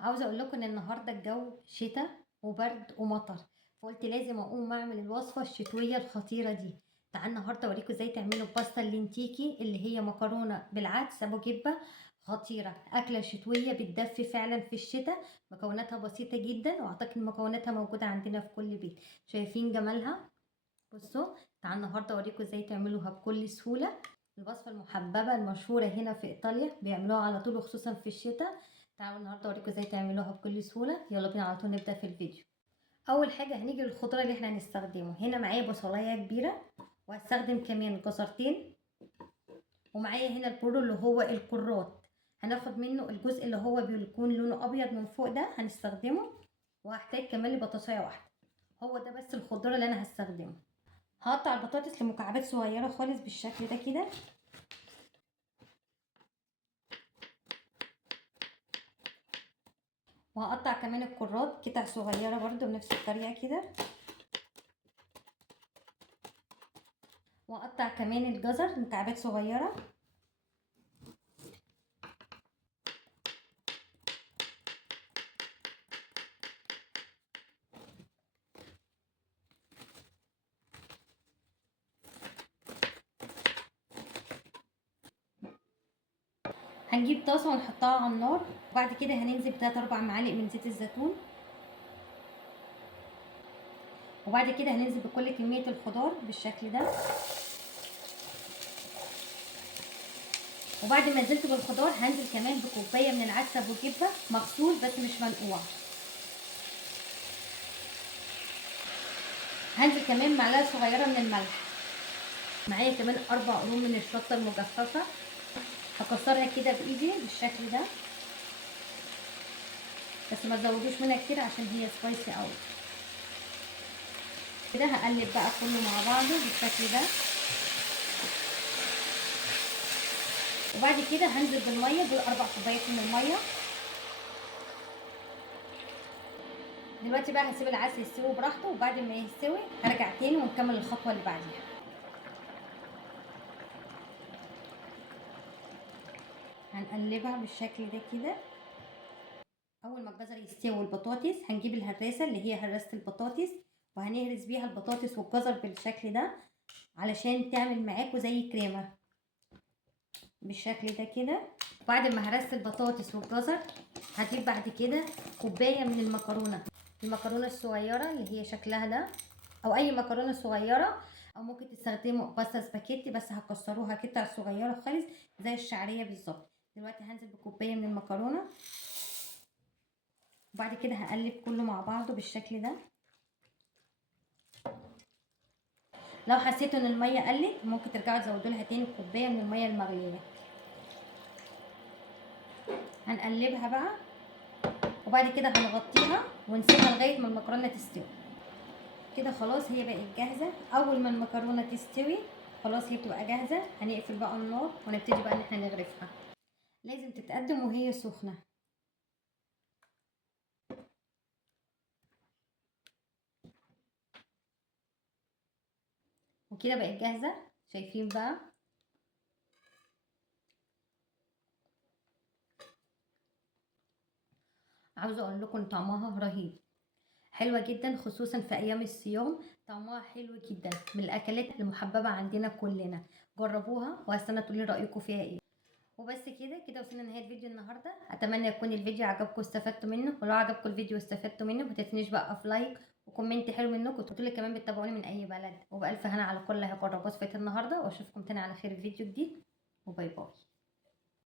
عاوزه اقول لكم ان النهارده الجو شتاء وبرد ومطر، فقلت لازم اقوم اعمل الوصفه الشتويه الخطيره دي. تعالوا النهارده اوريكم ازاي تعملوا باستا اللينتيكي اللي هي مكرونه بالعدس ابو جبه. خطيره، اكله شتويه بتدفي فعلا في الشتاء. مكوناتها بسيطه جدا واعتقد مكوناتها موجوده عندنا في كل بيت. شايفين جمالها؟ بصوا، تعالوا النهارده اوريكم ازاي تعملوها بكل سهوله. الوصفه المحببه المشهوره هنا في ايطاليا بيعملوها على طول وخصوصا في الشتاء. تعالوا النهارده اوريكم ازاي تعملوها بكل سهوله. يلا بينا على طول نبدا في الفيديو. اول حاجه هنيجي للخضره اللي احنا هنستخدمه. هنا معايا بصلايه كبيره، وهستخدم كمان جزرتين، ومعايا هنا البورو اللي هو الكرات. هناخد منه الجزء اللي هو بيكون لونه ابيض من فوق ده هنستخدمه، وهحتاج كمان لبطاطسايه واحده. هو ده بس الخضره اللي انا هستخدمه. هقطع البطاطس لمكعبات صغيره خالص بالشكل ده كده، وهقطع كمان الكرات قطع صغيره برده بنفس الطريقه كده، وهقطع كمان الجزر مكعبات صغيره. هنجيب طاسه ونحطها على النار، وبعد كده هننزل ب3 4 معالق من زيت الزيتون، وبعد كده هننزل بكل كميه الخضار بالشكل ده. وبعد ما نزلت بالخضار هنزل كمان بكوبايه من العدس ابو جبه مغسول بس مش منقوع. هنزل كمان معلقه صغيره من الملح. معايا كمان 4 قرون من الشطه المجففه، هكسرها كده بايدي بالشكل ده، بس ما تزودوش منها كتير عشان هي سبايسي قوي. كده هقلب بقى كله مع بعضه بالشكل ده، وبعد كده هنزل بالميه. دول 4 كوبايات من الميه. دلوقتي بقى هسيب العدس يستوي براحته، وبعد ما يستوي هرجع تاني ونكمل الخطوه اللي بعديها. هنقلبها بالشكل ده كده. اول ما الجزر يستوي والبطاطس هنجيب الهراسه اللي هي هراسه البطاطس، وهنهرس بيها البطاطس والجزر بالشكل ده علشان تعمل معاكوا زي كريمه بالشكل ده كده. بعد ما هرست البطاطس والجزر هجيب بعد كده كوبايه من المكرونه الصغيره اللي هي شكلها ده، او اي مكرونه صغيره، او ممكن تستخدموا باستا سباكيتي بس هكسروها قطع صغيره خالص زي الشعريه بالظبط. دلوقتي هنزل بكوبايه من المكرونه، وبعد كده هقلب كله مع بعضه بالشكل ده. لو حسيتوا ان الميه قلت ممكن ترجعوا تزودوا لها تاني كوبايه من الميه المغليه. هنقلبها بقى، وبعد كده هنغطيها ونسيبها لغايه ما المكرونه تستوي. كده خلاص هي بقت جاهزه. اول ما المكرونه تستوي خلاص هي بتبقى جاهزه. هنقفل بقى النار ونبتدي بقى ان احنا نغرفها. لازم تتقدم وهي سخنه. وكده بقت جاهزه. شايفين بقى؟ عاوزه اقول لكم طعمها رهيب، حلوه جدا خصوصا في ايام الصيام. طعمها حلو جدا، من الاكلات المحببه عندنا كلنا. جربوها وهستنى تقولي رايكم فيها ايه. وبس كده كده وصلنا لنهايه فيديو النهارده. اتمنى يكون الفيديو عجبكم واستفدتوا منه، ولو عجبكم الفيديو واستفدتوا منه ما تنسونيش بقى في لايك وكومنت حلو منكم، وتقولوا لي كمان بتتابعوني من اي بلد. وبالف هنا على كل هيجرب وصفه النهارده، واشوفكم تاني على خير في فيديو جديد، وباي باي.